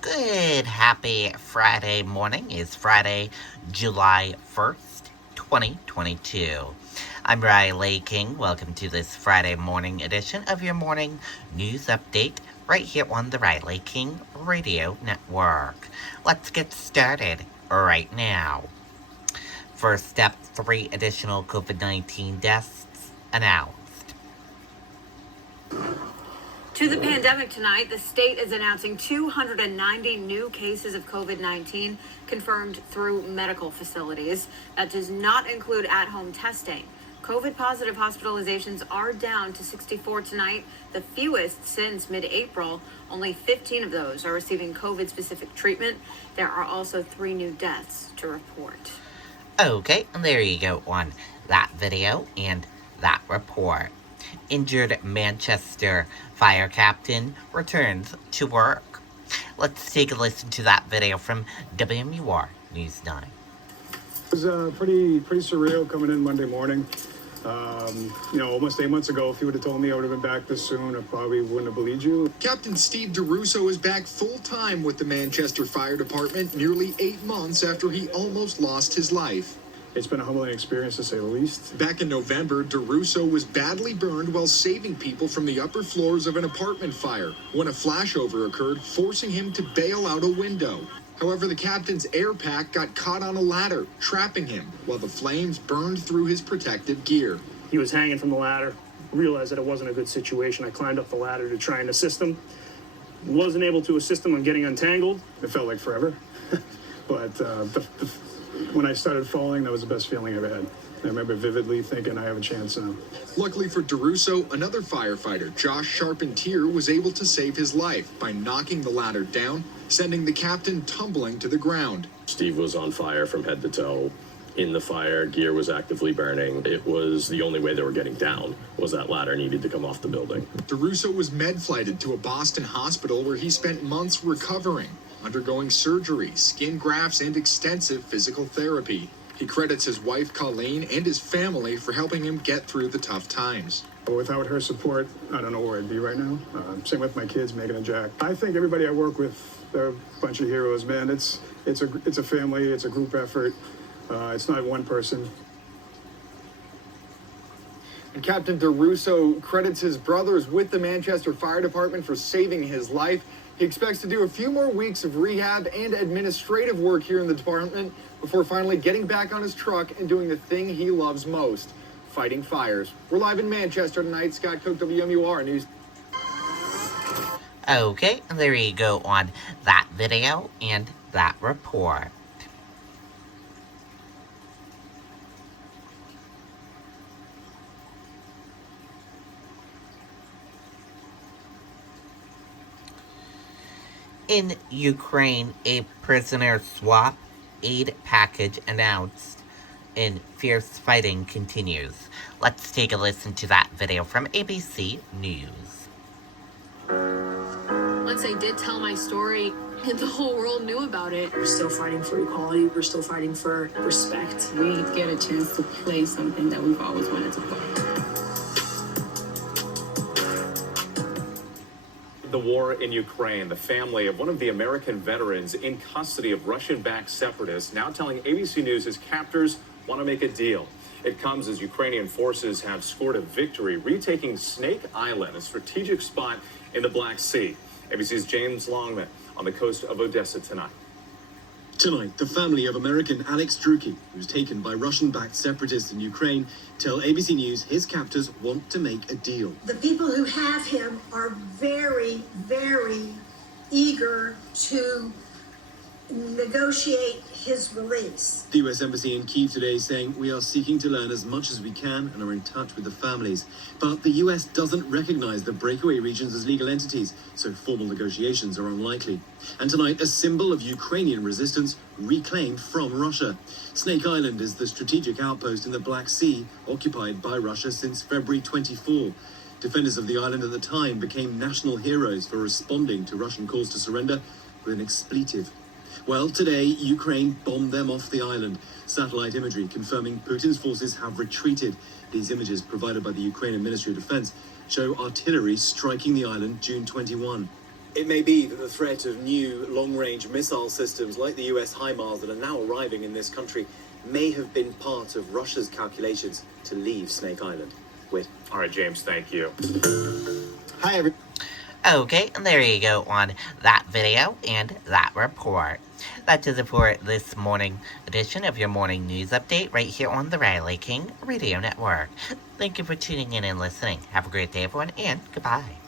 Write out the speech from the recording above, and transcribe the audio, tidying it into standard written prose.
Good, happy Friday morning. It's Friday, July 1st, 2022. I'm Riley King. Welcome to this Friday morning edition of your morning news update right here on the Riley King Radio Network. Let's get started right now. First up, 3 additional COVID 19 deaths announced. To the pandemic tonight, the state is announcing 290 new cases of COVID-19 confirmed through medical facilities. That does not include at-home testing. COVID-positive hospitalizations are down to 64 tonight, the fewest since mid-April. Only 15 of those are receiving COVID-specific treatment. There are also 3 new deaths to report. Okay, there you go on that video and that report. Injured Manchester fire captain returns to work. Let's take a listen to that video from WMUR News 9. It was pretty surreal coming in Monday morning. Almost 8 months ago, if you would have told me I would have been back this soon, I probably wouldn't have believed you. Captain Steve DeRusso is back full-time with the Manchester Fire Department nearly 8 months after he almost lost his life. It's been a humbling experience, to say the least. Back in November, DeRusso was badly burned while saving people from the upper floors of an apartment fire when a flashover occurred, forcing him to bail out a window. However, the captain's air pack got caught on a ladder, trapping him while the flames burned through his protective gear. He was hanging from the ladder, realized that it wasn't a good situation. I climbed up the ladder to try and assist him. Wasn't able to assist him on getting untangled. It felt like forever. But when I started falling, that was the best feeling I ever had. I remember vividly thinking I have a chance now. Luckily for DeRusso, another firefighter, Josh Charpentier, was able to save his life by knocking the ladder down, sending the captain tumbling to the ground. Steve was on fire from head to toe. In the fire, gear was actively burning. It was the only way they were getting down was that ladder needed to come off the building. DeRusso was med-flighted to a Boston hospital where he spent months recovering, undergoing surgery, skin grafts, and extensive physical therapy. He credits his wife, Colleen, and his family for helping him get through the tough times. Without her support, I don't know where I'd be right now. Same with my kids, Megan and Jack. I think everybody I work with, they're a bunch of heroes, man. It's a family, it's a group effort. It's not one person. And Captain DeRusso credits his brothers with the Manchester Fire Department for saving his life. He expects to do a few more weeks of rehab and administrative work here in the department before finally getting back on his truck and doing the thing he loves most, fighting fires. We're live in Manchester tonight. Scott Cook, WMUR News. Okay, there you go on that video and that report. In Ukraine, a prisoner swap aid package announced, and fierce fighting continues. Let's take a listen to that video from ABC News. Once I did tell my story, and the whole world knew about it. We're still fighting for equality. We're still fighting for respect. We get a chance to play something that we've always wanted to play. The war in Ukraine, the family of one of the American veterans in custody of Russian-backed separatists now telling ABC News his captors want to make a deal. It comes as Ukrainian forces have scored a victory, retaking Snake Island, a strategic spot in the Black Sea. ABC's James Longman on the coast of Odessa tonight. Tonight, the family of American Alex Druki, who was taken by Russian-backed separatists in Ukraine, tell ABC News his captors want to make a deal. The people who have him are very, very eager to negotiate his release. The U.S. Embassy in Kyiv today is saying we are seeking to learn as much as we can and are in touch with the families. But the U.S. doesn't recognize the breakaway regions as legal entities, so formal negotiations are unlikely. And tonight, a symbol of Ukrainian resistance reclaimed from Russia. Snake Island is the strategic outpost in the Black Sea, occupied by Russia since February 24. Defenders of the island at the time became national heroes for responding to Russian calls to surrender with an expletive. Well, today, Ukraine bombed them off the island. Satellite imagery confirming Putin's forces have retreated. These images, provided by the Ukrainian Ministry of Defense, show artillery striking the island June 21. It may be that the threat of new long-range missile systems like the US HIMARS that are now arriving in this country may have been part of Russia's calculations to leave Snake Island. Whit. All right, James, thank you. Hi, everyone. Okay, and there you go on that video and that report. That does it for this morning edition of your morning news update right here on the Riley King Radio Network. Thank you for tuning in and listening. Have a great day, everyone, and goodbye.